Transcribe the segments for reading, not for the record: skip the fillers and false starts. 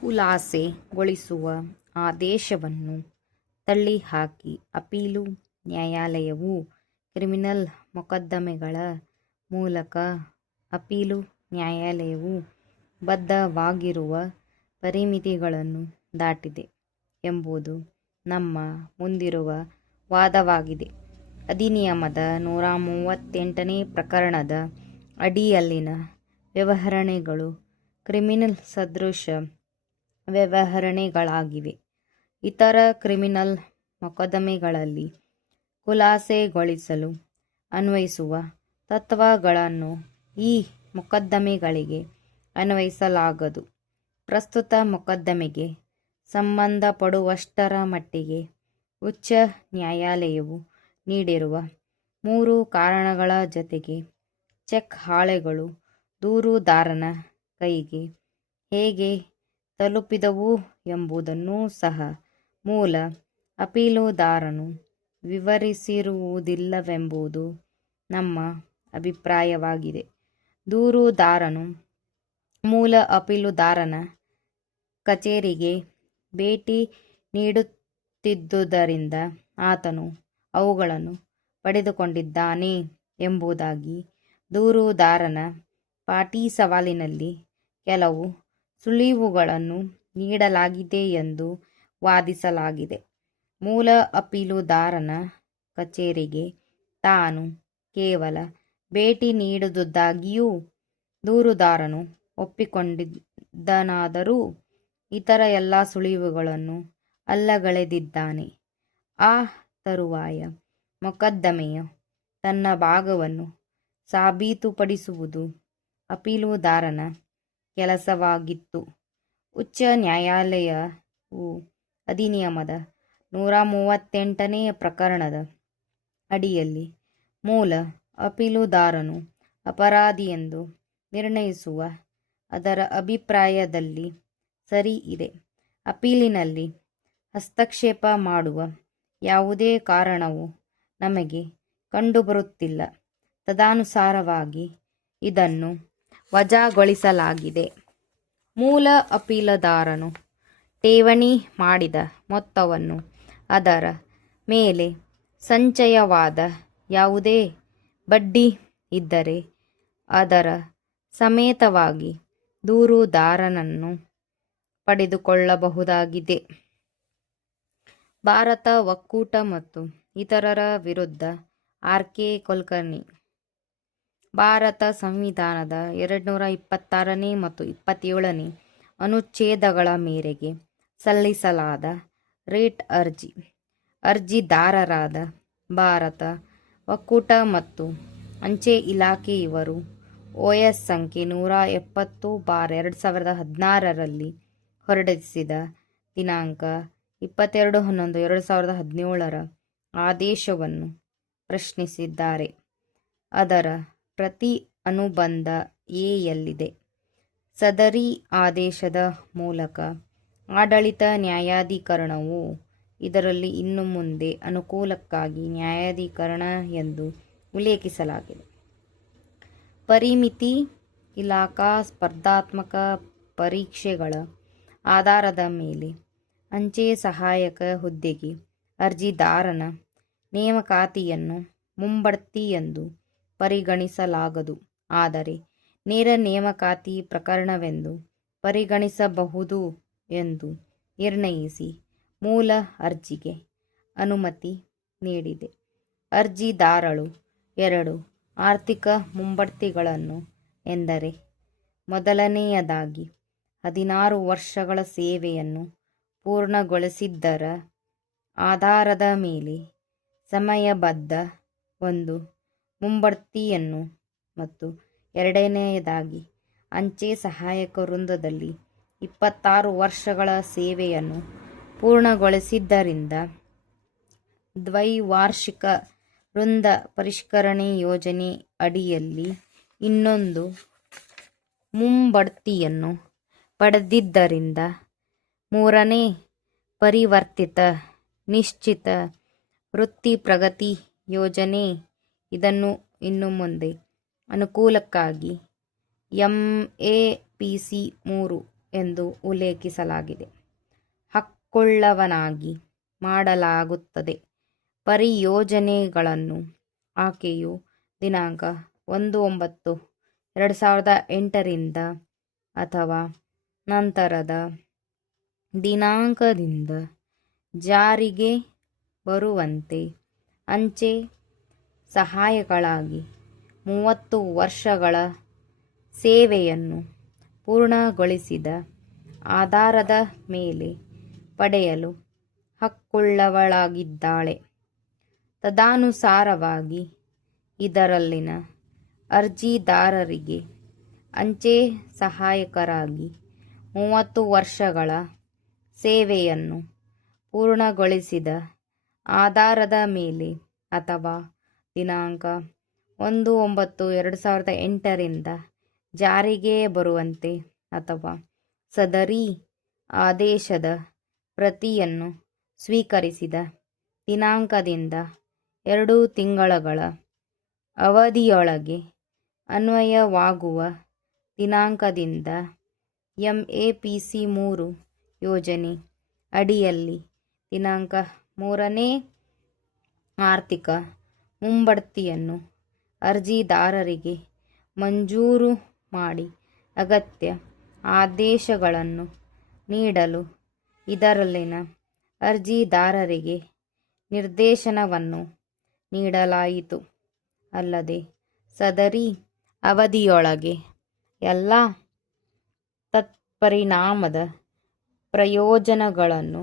ಖುಲಾಸೆಗೊಳಿಸುವ ಆದೇಶವನ್ನು ತಳ್ಳಿಹಾಕಿ ಅಪೀಲು ನ್ಯಾಯಾಲಯವು ಕ್ರಿಮಿನಲ್ ಮೊಕದ್ದಮೆಗಳ ಮೂಲಕ ಅಪೀಲು ನ್ಯಾಯಾಲಯವು ಬದ್ಧವಾಗಿರುವ ಪರಿಮಿತಿಗಳನ್ನು ದಾಟಿದೆ ಎಂಬುದು ನಮ್ಮ ಮುಂದಿರುವ ವಾದವಾಗಿದೆ. ಅಧಿನಿಯಮದ 138ನೇ ಪ್ರಕರಣದ ಅಡಿಯಲ್ಲಿನ ವ್ಯವಹರಣೆಗಳು ಕ್ರಿಮಿನಲ್ ಸದೃಶ ವ್ಯವಹರಣೆಗಳಾಗಿವೆ. ಇತರ ಕ್ರಿಮಿನಲ್ ಮೊಕದ್ದಮೆಗಳಲ್ಲಿ ಖುಲಾಸೆಗೊಳಿಸಲು ಅನ್ವಯಿಸುವ ತತ್ವಗಳನ್ನು ಈ ಮೊಕದ್ದಮೆಗಳಿಗೆ ಅನ್ವಯಿಸಲಾಗದು. ಪ್ರಸ್ತುತ ಮೊಕದ್ದಮೆಗೆ ಸಂಬಂಧಪಡುವಷ್ಟರ ಮಟ್ಟಿಗೆ ಉಚ್ಚ ನ್ಯಾಯಾಲಯವು ನೀಡಿರುವ 3 ಕಾರಣಗಳ ಜತೆಗೆ ಚೆಕ್ ಹಾಳೆಗಳು ದೂರುದಾರನ ಕೈಗೆ ಹೇಗೆ ತಲುಪಿದವು ಎಂಬುದನ್ನೂ ಸಹ ಮೂಲ ಅಪೀಲುದಾರನು ವಿವರಿಸಿರುವುದಿಲ್ಲವೆಂಬುದು ನಮ್ಮ ಅಭಿಪ್ರಾಯವಾಗಿದೆ. ದೂರುದಾರನು ಮೂಲ ಅಪೀಲುದಾರನ ಕಚೇರಿಗೆ ಭೇಟಿ ನೀಡುತ್ತಿದ್ದುದರಿಂದ ಆತನು ಅವುಗಳನ್ನು ಪಡೆದುಕೊಂಡಿದ್ದಾನೆ ಎಂಬುದಾಗಿ ದೂರುದಾರನ ಪಾಟಿ ಸವಾಲಿನಲ್ಲಿ ಕೆಲವು ಸುಳಿವುಗಳನ್ನು ನೀಡಲಾಗಿದೆ ಎಂದು ವಾದಿಸಲಾಗಿದೆ. ಮೂಲ ಅಪೀಲುದಾರನ ಕಚೇರಿಗೆ ತಾನು ಕೇವಲ ಭೇಟಿ ನೀಡಿದುದಾಗಿಯೂ ದೂರುದಾರನು ಒಪ್ಪಿಕೊಂಡಿದ್ದನಾದರೂ ಇತರ ಎಲ್ಲ ಸುಳಿವುಗಳನ್ನು ಅಲ್ಲಗಳೆದಿದ್ದಾನೆ. ಆ ತರುವಾಯ ಮೊಕದ್ದಮೆಯ ತನ್ನ ಭಾಗವನ್ನು ಸಾಬೀತುಪಡಿಸುವುದು ಅಪೀಲುದಾರನ ಕೆಲಸವಾಗಿತ್ತು. ಉಚ್ಚ ನ್ಯಾಯಾಲಯವು ಅಧಿನಿಯಮದ 138ನೇ ಪ್ರಕರಣದ ಅಡಿಯಲ್ಲಿ ಮೂಲ ಅಪೀಲುದಾರನು ಅಪರಾಧಿಯೆಂದು ನಿರ್ಣಯಿಸುವ ಅದರ ಅಭಿಪ್ರಾಯದಲ್ಲಿ ಸರಿ ಇದೆ. ಅಪೀಲಿನಲ್ಲಿ ಹಸ್ತಕ್ಷೇಪ ಮಾಡುವ ಯಾವುದೇ ಕಾರಣವು ನಮಗೆ ಕಂಡುಬರುತ್ತಿಲ್ಲ. ತದನುಸಾರವಾಗಿ ಇದನ್ನು ವಜಾಗೊಳಿಸಲಾಗಿದೆ. ಮೂಲ ಅಪೀಲುದಾರನು ಠೇವಣಿ ಮಾಡಿದ ಮೊತ್ತವನ್ನು ಅದರ ಮೇಲೆ ಸಂಚಯವಾದ ಯಾವುದೇ ಬಡ್ಡಿ ಇದ್ದರೆ ಅದರ ಸಮೇತವಾಗಿ ದೂರುದಾರನನ್ನು ಪಡೆದುಕೊಳ್ಳಬಹುದಾಗಿದೆ. ಭಾರತ ಒಕ್ಕೂಟ ಮತ್ತು ಇತರರ ವಿರುದ್ಧ ಆರ್.ಕೆ. ಕುಲಕರ್ಣಿ. ಭಾರತ ಸಂವಿಧಾನದ 226ನೇ ಮತ್ತು 27ನೇ ಅನುಚ್ಛೇದಗಳ ಮೇರೆಗೆ ಸಲ್ಲಿಸಲಾದ ರಿಟ್ ಅರ್ಜಿ. ಅರ್ಜಿದಾರರಾದ ಭಾರತ ಒಕ್ಕೂಟ ಮತ್ತು ಅಂಚೆ ಇಲಾಖೆ ಇವರು OS ಸಂಖ್ಯೆ 170/2016ರಲ್ಲಿ ಹೊರಡಿಸಿದ ದಿನಾಂಕ 22/11/2017 ಆದೇಶವನ್ನು ಪ್ರಶ್ನಿಸಿದ್ದಾರೆ. ಅದರ ಪ್ರತಿ ಅನುಬಂಧ ಎ-ಯಲ್ಲಿದೆ. ಸದರಿ ಆದೇಶದ ಮೂಲಕ ಆಡಳಿತ ನ್ಯಾಯಾಧಿಕರಣವು ಇದರಲ್ಲಿ ಇನ್ನು ಮುಂದೆ ಅನುಕೂಲಕ್ಕಾಗಿ ನ್ಯಾಯಾಧಿಕರಣ ಎಂದು ಉಲ್ಲೇಖಿಸಲಾಗಿದೆ. ಪರಿಮಿತಿ ಇಲಾಖಾ ಸ್ಪರ್ಧಾತ್ಮಕ ಪರೀಕ್ಷೆಗಳ ಆಧಾರದ ಮೇಲೆ ಅಂಚೆ ಸಹಾಯಕ ಹುದ್ದೆಗೆ ಅರ್ಜಿದಾರನ ನೇಮಕಾತಿಯನ್ನು ಮುಂಬಡ್ತಿ ಎಂದು ಪರಿಗಣಿಸಲಾಗದು. ಆದರೆ ನೇರ ನೇಮಕಾತಿ ಪ್ರಕರಣವೆಂದು ಪರಿಗಣಿಸಬಹುದು ಎಂದು ನಿರ್ಣಯಿಸಿ ಮೂಲ ಅರ್ಜಿಗೆ ಅನುಮತಿ ನೀಡಿದೆ. ಅರ್ಜಿದಾರಳು 2 ಆರ್ಥಿಕ ಮುಂಬಡ್ತಿಗಳನ್ನು ಎಂದರೆ, ಮೊದಲನೆಯದಾಗಿ 16 ವರ್ಷಗಳ ಸೇವೆಯನ್ನು ಪೂರ್ಣಗೊಳಿಸಿದ್ದರ ಆಧಾರದ ಮೇಲೆ ಸಮಯಬದ್ಧ ಒಂದು ಮುಂಬಡ್ತಿಯನ್ನು ಮತ್ತು ಎರಡನೆಯದಾಗಿ ಅಂಚೆ ಸಹಾಯಕ ವೃಂದದಲ್ಲಿ 26 ವರ್ಷಗಳ ಸೇವೆಯನ್ನು ಪೂರ್ಣಗೊಳಿಸಿದ್ದರಿಂದ ದ್ವೈವಾರ್ಷಿಕ ವೃಂದ ಪರಿಷ್ಕರಣೆ ಯೋಜನೆ ಅಡಿಯಲ್ಲಿ ಇನ್ನೊಂದು ಮುಂಬಡ್ತಿಯನ್ನು ಪಡೆದಿದ್ದರಿಂದ ಮೂರನೇ ಪರಿವರ್ತಿತ ನಿಶ್ಚಿತ ವೃತ್ತಿ ಪ್ರಗತಿ ಯೋಜನೆ. ಇದನ್ನು ಇನ್ನು ಮುಂದೆ ಅನುಕೂಲಕ್ಕಾಗಿ MAPC 3 ಎಂದು ಉಲ್ಲೇಖಿಸಲಾಗಿದೆ. ಹಕ್ಕುಳ್ಳವನಾಗಿ ಮಾಡಲಾಗುತ್ತದೆ. ಪರಿಯೋಜನೆಗಳನ್ನು ಆಕೆಯು ದಿನಾಂಕ 1/9/2008 ಅಥವಾ ನಂತರದ ದಿನಾಂಕದಿಂದ ಜಾರಿಗೆ ಬರುವಂತೆ ಅಂಚೆ ಸಹಾಯಕಳಾಗಿ 30 ವರ್ಷಗಳ ಸೇವೆಯನ್ನು ಪೂರ್ಣಗೊಳಿಸಿದ ಆಧಾರದ ಮೇಲೆ ಪಡೆಯಲು ಹಕ್ಕುಳ್ಳವಳಾಗಿದ್ದಾಳೆ. ತದನುಸಾರವಾಗಿ ಇದರಲ್ಲಿನ ಅರ್ಜಿದಾರರಿಗೆ ಅಂಚೆ ಸಹಾಯಕರಾಗಿ 30 ವರ್ಷಗಳ ಸೇವೆಯನ್ನು ಪೂರ್ಣಗೊಳಿಸಿದ ಆಧಾರದ ಮೇಲೆ ಅಥವಾ ದಿನಾಂಕ 1/9/2008 ಜಾರಿಗೆ ಬರುವಂತೆ ಅಥವಾ ಸದರಿ ಆದೇಶದ ಪ್ರತಿಯನ್ನು ಸ್ವೀಕರಿಸಿದ ದಿನಾಂಕದಿಂದ 2 ತಿಂಗಳ ಅವಧಿಯೊಳಗೆ ಅನ್ವಯವಾಗುವ ದಿನಾಂಕದಿಂದ MAPC 3 ಯೋಜನೆ ಅಡಿಯಲ್ಲಿ ದಿನಾಂಕ 3ನೇ ಆರ್ಥಿಕ ಮುಂಬಡ್ತಿಯನ್ನು ಅರ್ಜಿದಾರರಿಗೆ ಮಂಜೂರು ಮಾಡಿ ಅಗತ್ಯ ಆದೇಶಗಳನ್ನು ನೀಡಲು ಇದರಲ್ಲಿನ ಅರ್ಜಿದಾರರಿಗೆ ನಿರ್ದೇಶನವನ್ನು ನೀಡಲಾಯಿತು. ಅಲ್ಲದೆ ಸದರಿ ಅವಧಿಯೊಳಗೆ ಎಲ್ಲ ತತ್ಪರಿಣಾಮದ ಪ್ರಯೋಜನಗಳನ್ನು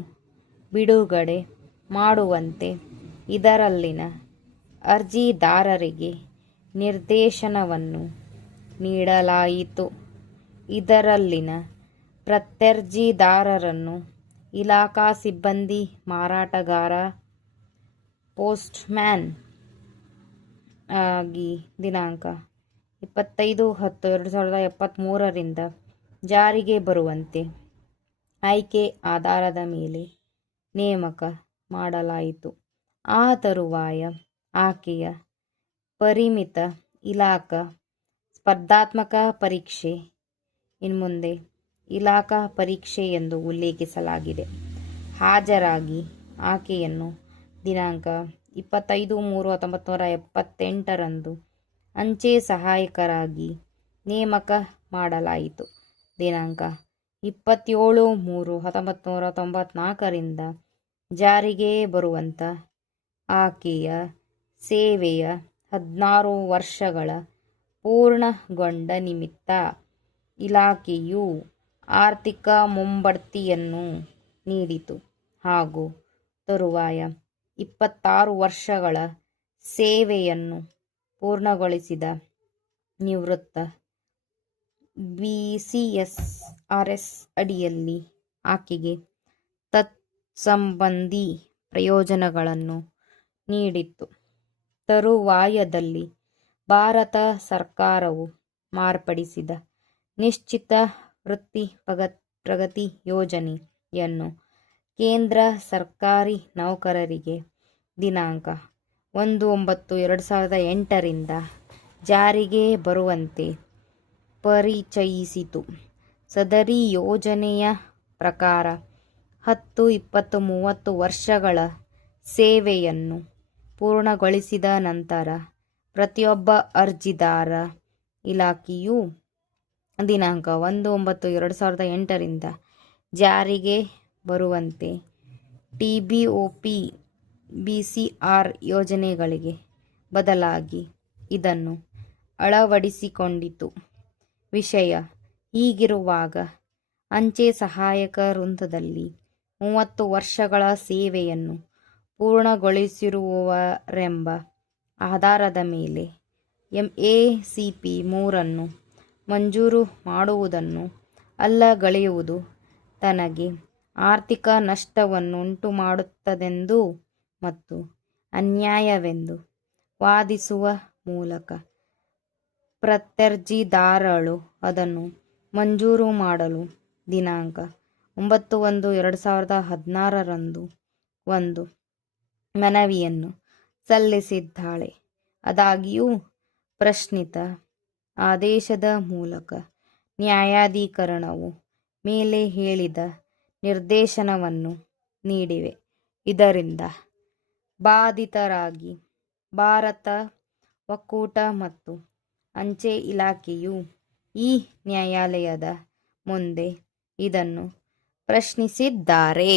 ಬಿಡುಗಡೆ ಮಾಡುವಂತೆ ಇದರಲ್ಲಿನ ಅರ್ಜಿದಾರರಿಗೆ ನಿರ್ದೇಶನವನ್ನು ನೀಡಲಾಯಿತು. ಇದರಲ್ಲಿನ ಪ್ರತ್ಯರ್ಜಿದಾರರನ್ನು ಇಲಾಖಾ ಸಿಬ್ಬಂದಿ, ಮಾರಾಟಗಾರ, ಪೋಸ್ಟ್ಮ್ಯಾನ್ ಆಗಿ ದಿನಾಂಕ 25/10/2023 ಜಾರಿಗೆ ಬರುವಂತೆ ಆಯ್ಕೆ ಆಧಾರದ ಮೇಲೆ ನೇಮಕ ಮಾಡಲಾಯಿತು. ಆ ತರುವಾಯ ಆಕೆಯ ಪರಿಮಿತ ಇಲಾಖಾ ಸ್ಪರ್ಧಾತ್ಮಕ ಪರೀಕ್ಷೆ ಇನ್ಮುಂದೆ ಇಲಾಖಾ ಪರೀಕ್ಷೆ ಎಂದು ಉಲ್ಲೇಖಿಸಲಾಗಿದೆ ಹಾಜರಾಗಿ ಆಕೆಯನ್ನು ದಿನಾಂಕ 25/3/1978 ಅಂಚೆ ಸಹಾಯಕರಾಗಿ ನೇಮಕ ಮಾಡಲಾಯಿತು. ದಿನಾಂಕ 27/3/1994 ಜಾರಿಗೆ ಬರುವಂತ ಆಕೆಯ ಸೇವೆಯ 16 ವರ್ಷಗಳ ಪೂರ್ಣಗೊಂಡ ನಿಮಿತ್ತ ಇಲಾಖೆಯು ಆರ್ಥಿಕ ಮುಂಬಡ್ತಿಯನ್ನು ನೀಡಿತು ಹಾಗೂ ತರುವಾಯ 26 ವರ್ಷಗಳ ಸೇವೆಯನ್ನು ಪೂರ್ಣಗೊಳಿಸಿದ ನಿವೃತ್ತ BCSRS ಅಡಿಯಲ್ಲಿ ಆಕೆಗೆ ತತ್ಸಂಬಂಧಿ ಪ್ರಯೋಜನಗಳನ್ನು ನೀಡಿತು. ತರುವಾಯದಲ್ಲಿ ಭಾರತ ಸರ್ಕಾರವು ಮಾರ್ಪಡಿಸಿದ ನಿಶ್ಚಿತ ವೃತ್ತಿ ಪ್ರಗತಿ ಯೋಜನೆಯನ್ನು ಕೇಂದ್ರ ಸರ್ಕಾರಿ ನೌಕರರಿಗೆ ದಿನಾಂಕ 1/9/2008 ಜಾರಿಗೆ ಬರುವಂತೆ ಪರಿಚಯಿಸಿತು. ಸದರಿ ಯೋಜನೆಯ ಪ್ರಕಾರ 10, 20, 30 ವರ್ಷಗಳ ಸೇವೆಯನ್ನು ಪೂರ್ಣಗೊಳಿಸಿದ ನಂತರ ಪ್ರತಿಯೊಬ್ಬ ಅರ್ಜಿದಾರ ಇಲಾಖೆಯು ದಿನಾಂಕ 1/9/2008 ಜಾರಿಗೆ ಬರುವಂತೆ TBOP BCR ಯೋಜನೆಗಳಿಗೆ ಬದಲಾಗಿ ಇದನ್ನು ಅಳವಡಿಸಿಕೊಂಡಿತು. ವಿಷಯ ಹೀಗಿರುವಾಗ ಅಂಚೆ ಸಹಾಯಕ ವೃಂದದಲ್ಲಿ 30 ವರ್ಷಗಳ ಸೇವೆಯನ್ನು ಪೂರ್ಣಗೊಳಿಸಿರುವವರೆಂಬ ಆಧಾರದ ಮೇಲೆ MACP 3 ಮಂಜೂರು ಮಾಡುವುದನ್ನು ಅಲ್ಲಗಳೆಯುವುದು ತನಗೆ ಆರ್ಥಿಕ ನಷ್ಟವನ್ನುಂಟು ಮಾಡುತ್ತದೆಂದು ಮತ್ತು ಅನ್ಯಾಯವೆಂದು ವಾದಿಸುವ ಮೂಲಕ ಪ್ರತ್ಯರ್ಜಿದಾರಳು ಅದನ್ನು ಮಂಜೂರು ಮಾಡಲು ದಿನಾಂಕ 9/1/2016 ಒಂದು ಮನವಿಯನ್ನು ಸಲ್ಲಿಸಿದ್ದಾಳೆ. ಆದಾಗ್ಯೂ ಪ್ರಶ್ನಿತ ಆದೇಶದ ಮೂಲಕ ನ್ಯಾಯಾಧಿಕರಣವು ಮೇಲೆ ಹೇಳಿದ ನಿರ್ದೇಶನವನ್ನು ನೀಡಿವೆ. ಇದರಿಂದ ಬಾಧಿತರಾಗಿ ಭಾರತ ಒಕ್ಕೂಟ ಮತ್ತು ಅಂಚೆ ಇಲಾಖೆಯು ಈ ನ್ಯಾಯಾಲಯದ ಮುಂದೆ ಇದನ್ನು ಪ್ರಶ್ನಿಸಿದ್ದಾರೆ.